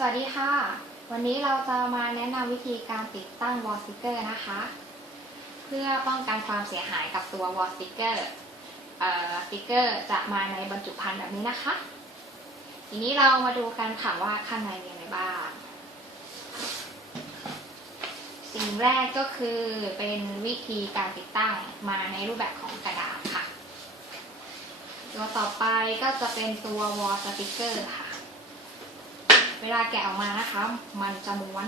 สวัสดีค่ะ วันนี้เราจะมาแนะนำวิธีการติดตั้งวอลสติกเกอร์นะคะ เพื่อป้องกันความเสียหายกับตัววอลสติกเกอร์สติกเกอร์จะมาในบรรจุภัณฑ์แบบนี้นะคะ ทีนี้เรามาดูกันค่ะว่าข้างในมีอะไรบ้าง สิ่งแรกก็คือเป็นวิธีการติดตั้งมาในรูปแบบของกระดาษค่ะ ตัวต่อไปก็จะเป็นตัววอลสติกเกอร์ค่ะ เวลาแกะออกมานะคะ มันจะม้วน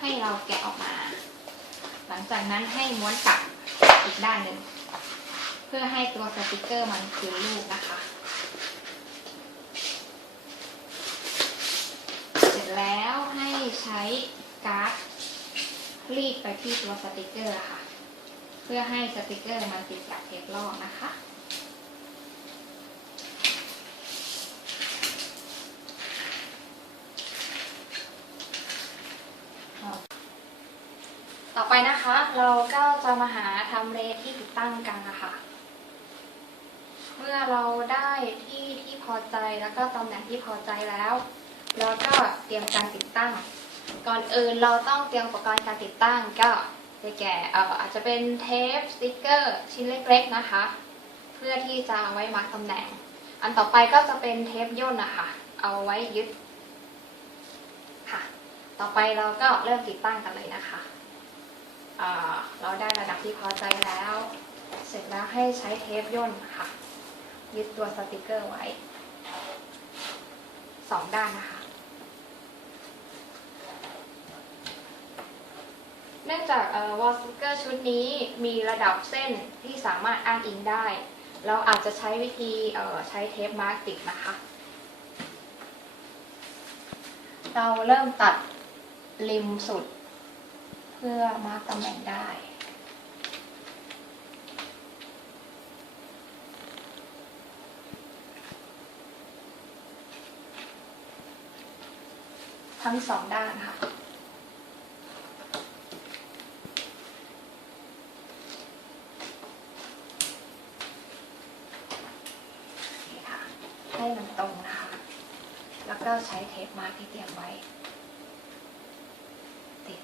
ให้เราแกะออกมา หลังจากนั้นให้ม้วนกลับอีกด้านหนึ่งเพื่อให้ตัวสติกเกอร์มันคืนรูปนะคะ เสร็จแล้วให้ใช้การ์ดรีดไปที่ตัวสติกเกอร์ค่ะ เพื่อให้สติกเกอร์มันติดกับเทปลอกนะคะ ต่อไปนะคะ เราก็จะมาหาทำเลที่ติดตั้งกันนะคะ เมื่อเราได้ที่ที่พอใจแล้วก็ตำแหน่งที่พอใจแล้ว เราก็เตรียมการติดตั้ง ก่อนอื่นเราต้องเตรียมอุปกรณ์การติดตั้งก็ได้แก่อ่าจจะเป็นเทปสติกเกอร์ชิ้นเล็กๆนะคะ เพื่อที่จะเอาไว้มาร์กตำแหน่ง อันต่อไปก็จะเป็นเทปย่นนะคะ เอาไว้ยึดค่ะ ต่อไปเราก็เริ่มติดตั้งกันเลยนะคะ เราได้ระดับที่พอใจแล้ว เสร็จแล้วให้ใช้เทปย่นค่ะ ยึดตัวสติกเกอร์ไว้สองด้านนะคะ เนื่องจากวอลสติกเกอร์ชุดนี้มีระดับเส้นที่สามารถอ้างอิงได้ เราอาจจะใช้วิธีใช้เทปมาร์กติดนะคะ เราเริ่มตัดริมสุด พื่อมาร์กตำแหน่งได้ ทั้งสองด้านค่ะนี่ค่ะให้มันตรงนะคะ แล้วก็ใช้เทปมาร์กที่เตรียมไว้ ติด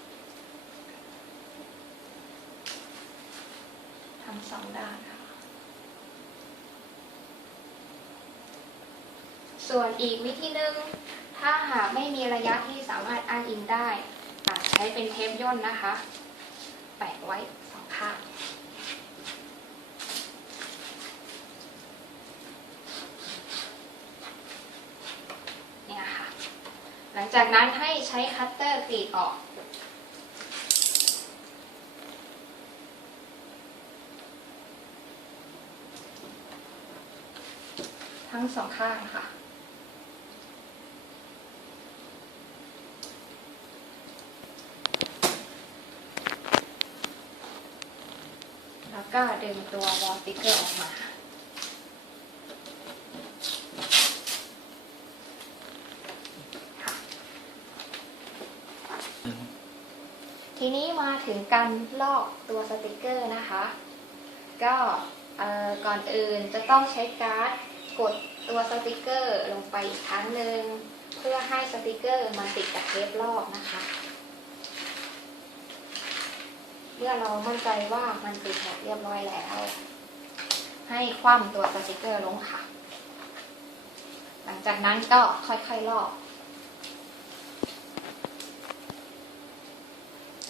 ทั้งสองด้านค่ะส่วนอีกวิธีหนึ่งถ้าหากไม่มีระยะที่สามารถอ้างอิงได้อาจใช้เป็นเทปย่นนะคะ แปะไว้สองข้างเนี่ยค่ะ หลังจากนั้นให้ใช้คัตเตอร์กรีดออก ทั้งสองข้างค่ะ แล้วก็ดึงตัววอลสติกเกอร์ออกมาทีนี้มาถึงการลอกตัวสติกเกอร์นะคะ ก็ก่อนอื่นจะต้องใช้การ์ด กดตัวสติกเกอร์ลงไปอีกครั้งหนึ่งเพื่อให้สติกเกอร์มันติดกับเทปลอกนะคะ เมื่อเรามั่นใจว่ามันติดแท็กเรียบร้อยแล้ว ให้คว่ำตัวสติกเกอร์ลงค่ะ หลังจากนั้นก็ค่อยๆลอก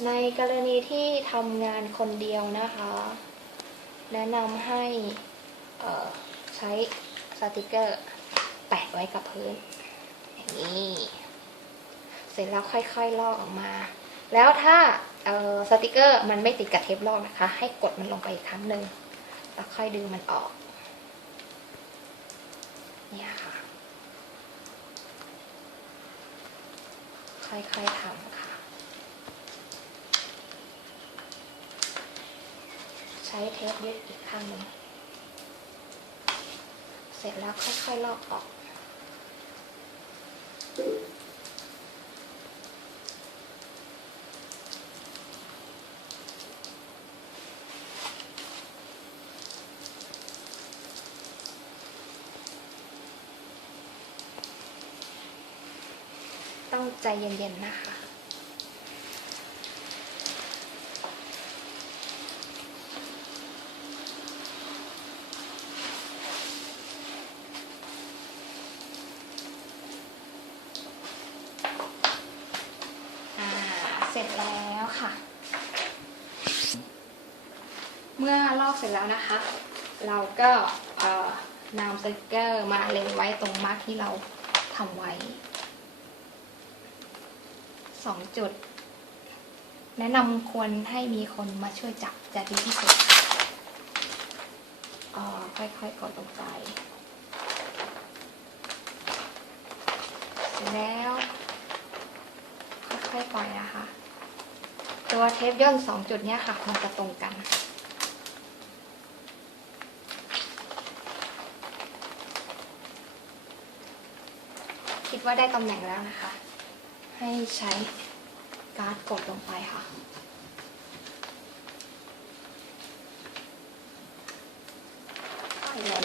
ในกรณีที่ทำงานคนเดียวนะคะ แนะนำให้ใช้ สติกเกอร์แปะไว้กับพื้น อย่างนี้ เสร็จแล้วค่อยๆลอกออกมา แล้วถ้าเออสติกเกอร์มันไม่ติดกับเทปลอกนะคะ ให้กดมันลงไปอีกครั้งหนึ่งแล้วค่อยดึงมันออกเนี่ยค่ะ ค่อยๆทำค่ะ ใช้เทปยึดอีกข้างหนึ่ง ร็จแล้วค่อยๆลอกออก ต้องใจเย็นๆนะคะ อ่า เสร็จแล้วค่ะ เมื่อลอกเสร็จแล้วนะคะ เราก็นำสติกเกอร์มาเล็งไว้ตรงมาร์กที่เราทำไว้สองจุด แนะนำควรให้มีคนมาช่วยจับจะดีที่สุดค่อยๆกดลงไปเสร็จแล้ว ค่อยๆปล่อยนะคะ ตัวเทปย่นสองจุดเนี้ยค่ะ มันจะตรงกัน คิดว่าได้ตำแหน่งแล้วนะคะ ให้ใช้การ์ดกดลงไปค่ะค่อยเลย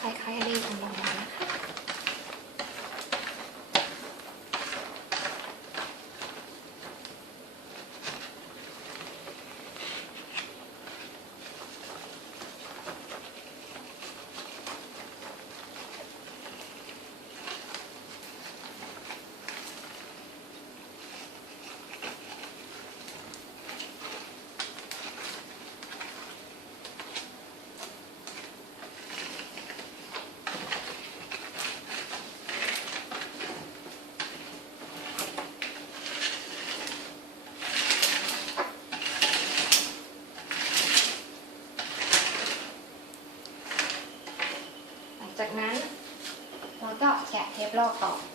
ค่อยๆรีบมันลงมานะคะ หลังจากนั้น เราก็ แกะเทปลอกต่อ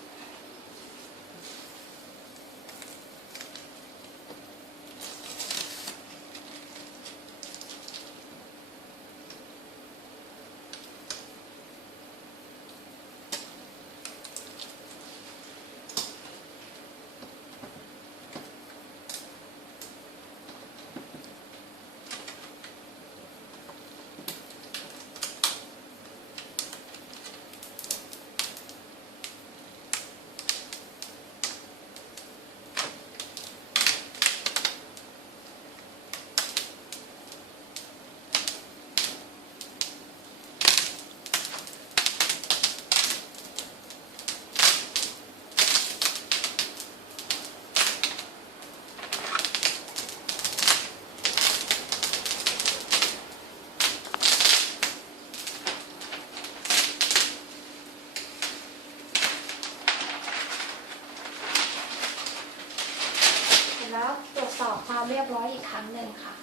แล้วตรวจสอบความเรียบร้อยอีกครั้งหนึ่งค่ะ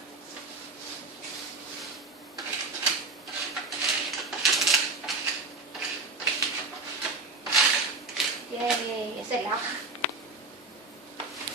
เย้ เสร็จแล้วค่ะ